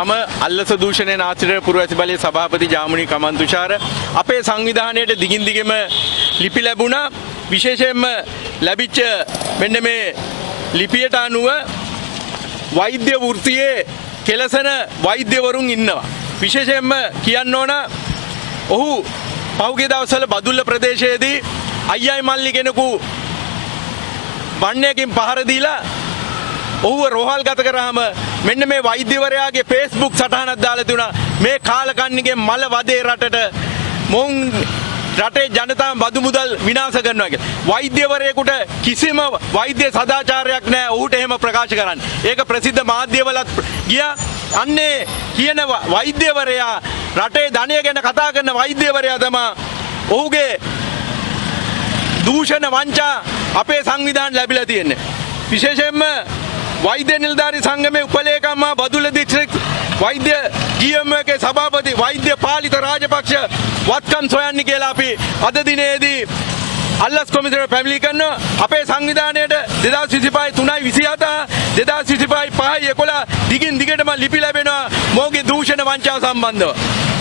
මම අල්ලස දූෂණය නාස්තික පුරවැසි බලයේ සභාපති ජාමුනි කමන්තුෂාර අපේ සංවිධානයට දිගින් දිගම ලිපි ලැබුණා. විශේෂයෙන්ම ලැබිච්ච මෙන්න මේ ලිපියට අනුව වෛද්‍ය වෘත්තියේ කෙලසන වෛද්‍යවරුන් ඉන්නවා. විශේෂයෙන්ම කියන්න ඕන ඔහු පහුගිය දවස්වල බදුල්ල ප්‍රදේශයේදී අයියයි මල්ලි කෙනෙකු වන්නයකින් පහර දීලා ඔහුව රෝහල් ගත කරාම මෙන්න මේ වෛද්‍යවරයාගේ Facebook සටහනක් දාලා තිබුණා මේ කාලකන්නිගේ මල වදේ රටට මොවුන් රටේ ජනතාව බදු මුදල් විනාශ කරනවා කියලා. වෛද්‍යවරයෙකුට කිසිම වෛද්‍ය සදාචාරයක් නැහැ ඔහුට එහෙම ප්‍රකාශ කරන්න. ඒක ප්‍රසිද්ධ මාධ්‍යවලත් ගියා. අන්නේ කියන වෛද්‍යවරයා රටේ ධනය ගැන කතා කරන වෛද්‍යවරයා තමයි ඔහුගේ දූෂණ වංචා අපේ සංවිධානය ලැබිලා තියෙන්නේ. විශේෂයෙන්ම වෛද්‍ය නිලධාරී සංගමේ උපලේකම් බදුල්ල දිස්ත්‍රික් වෛද්‍ය GM එකේ සභාපති වෛද්‍ය පාලිත රාජපක්ෂ වත්කම් සොයන්නේ කියලා අපි අද දිනේදී අල්ලස් කොමිසමට පැමිණිලි කරනවා. අපේ සංවිධානයට 2025 3/27 2025 5/11 දිගින් දිගටම ලිපි ලැබෙනවා මොහුගේ දූෂණ වංචා සම්බන්ධව.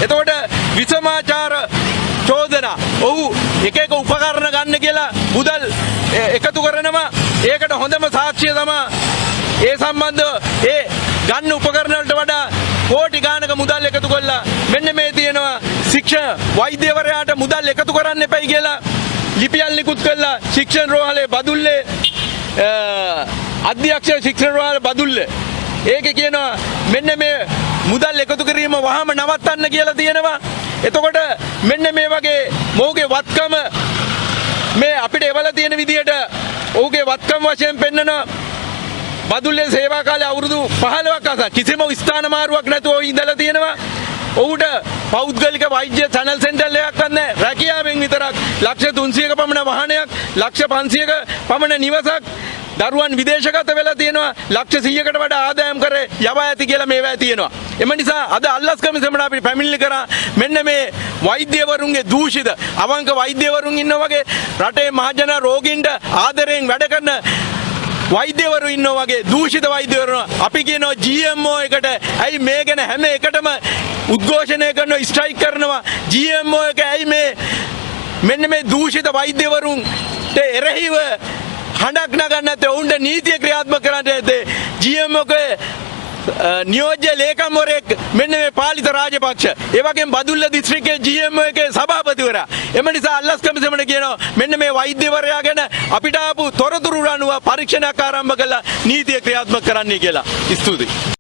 එතකොට විසමාචාර චෝදනා ඔහු එක එක උපකරණ ගන්න කියලා මුදල් එකතු කරනවා. ඒකට හොඳම සාක්ෂිය තමයි ඒ සම්බන්ධව ඒ ගන්න උපකරණ වලට වඩා කෝටි ගානක මුදල් එකතු කළා. මෙන්න මේ තියෙනවා ශික්ෂණ වෛද්‍යවරයාට මුදල් එකතු කරන්න එපයි කියලා ලිපියක් නිකුත් කළා. ශික්ෂණ රෝහලේ බදුල්ලේ අධ්‍යක්ෂ ශික්ෂණ රෝහල බදුල්ලේ ඒකේ කියනවා මෙන්න මේ මුදල් එකතු කිරීම වහාම නවත්තන්න කියලා තියෙනවා. එතකොට මෙන්න මේ වගේ මොහුගේ වත්කම මේ අපිට එවලා තියෙන විදියට ඔහුගේ වත්කම වශයෙන් පෙන්නන බදුල්ලේ සේවා කාලය අවුරුදු 15ක් අසක් කිසිම ස්ථාන මාරුවක් නැතුව ඉඳලා තියෙනවා. ඔහුට පෞද්ගලික වෛද්‍ය චැනල් සෙන්ටර් එකක් නැහැ. රැකියාවෙන් විතරක් ලක්ෂ 300ක පමණ වාහනයක්, ලක්ෂ 500ක පමණ නිවසක්, දරුවන් විදේශගත වෙලා තියෙනවා. ලක්ෂ 100කට වඩා ආදායම් කර යවා ඇති කියලා මේවා තියෙනවා. එම නිසා අද අල්ලස් කමිසමට අපි පැමිණිලි කරා මෙන්න මේ වෛද්‍යවරුන්ගේ දූෂිත අවංක වෛද්‍යවරුන් ඉන්නා වගේ රටේ මහජන රෝගීන්ට ආදරයෙන් වැඩ කරන වෛද්‍යවරු ඉන්නවා වගේ දූෂිත වෛද්‍යවරු අපි කියනවා GMO එකට ඇයි මේ ගැන හැම එකටම උද්ඝෝෂණය කරනවා ස්ට්‍රයික් කරනවා GMO එක ඇයි මේ මෙන්න මේ දූෂිත වෛද්‍යවරුන්ට එරෙහිව හඬක් නගන්න නැත්නම් උන්ට නීතිය ක්‍රියාත්මක කරන්න නැත්නම් GMO එකේ නියෝජ්‍ය ලේකම්වරයෙක් මෙන්න මේ පාලිත රාජපක්ෂ ඒ වගේම බදුල්ල දිස්ත්‍රික්කයේ GMO එකේ සභාපතිවරයා එම නිසා අල්ලස් කමිසමට කියනවා මෙන්න මේ වෛද්‍යවරයා ගැන අපිට ආපු තොරතුරු අනුව පරීක්ෂණයක් ආරම්භ කළා නීතිය ක්‍රියාත්මක කරන්නයි කියලා. ස්තුතියි.